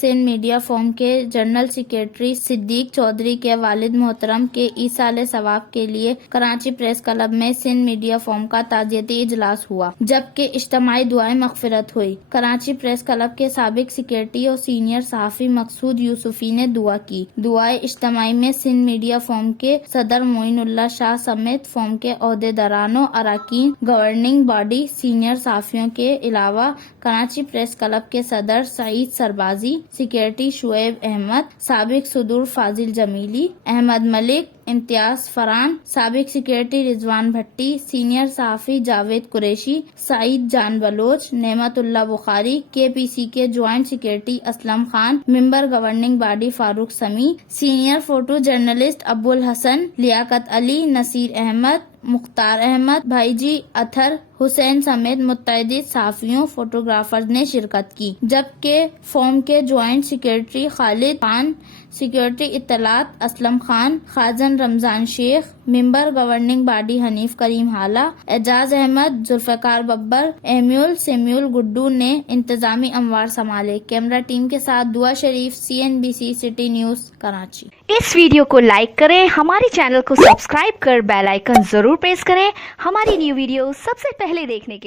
Sindh media forum کے general secretary صدیق چودھری کے والد محترم کے ایصال ثواب کے لیے کراچی پریس کلب میں سندھ میڈیا فورم کا تعزیتی اجلاس ہوا، جبکہ اجتماعی دعائیں مغفرت ہوئی۔ کراچی پریس کلب کے سابق سیکریٹری اور سینئر صحافی مقصود یوسفی نے دعا کی۔ دعائے اجتماعی میں سندھ میڈیا فورم کے صدر معین اللہ شاہ سمیت فورم کے عہدیداران و اراکین گورننگ باڈی، سینئر صحافیوں کے علاوہ کراچی پریس کلب کے صدر سعید سربازی، سیکریٹری شعیب احمد، سابق صدور فاضل جمیلی، احمد ملک، امتیاز فرحان، سابق سیکریٹری رضوان بھٹی، سینئر صحافی جاوید قریشی، سعید جان بلوچ، نعمت اللہ بخاری، کے پی سی کے جوائنٹ سیکریٹری اسلم خان، ممبر گورننگ باڈی فاروق سمیع، سینئر فوٹو جرنلسٹ ابو الحسن، لیاقت علی، نصیر احمد، مختار احمد، بھائی جی اطہر حسین سمیت متعدد صحافیوں فوٹوگرافرز نے شرکت کی، جبکہ فورم کے جوائنٹ سیکریٹری خالد خان، سیکریٹری اطلاعات اسلم خان، خازن رمضان شیخ، ممبر گورننگ باڈی حنیف کریم حالہ، اعجاز احمد، ذوالفقار ببر، ایمیول سیمیول گڈو نے انتظامی امور سنبھالے۔ کیمرہ ٹیم کے ساتھ دعا شریف، CNBC سٹی نیوز، کراچی۔ اس ویڈیو کو لائک کریں، ہمارے چینل کو سبسکرائب کر بیل آئیکن ضرور پریس کریں ہماری نیو ویڈیو سب سے پہلے دیکھنے کے لیے۔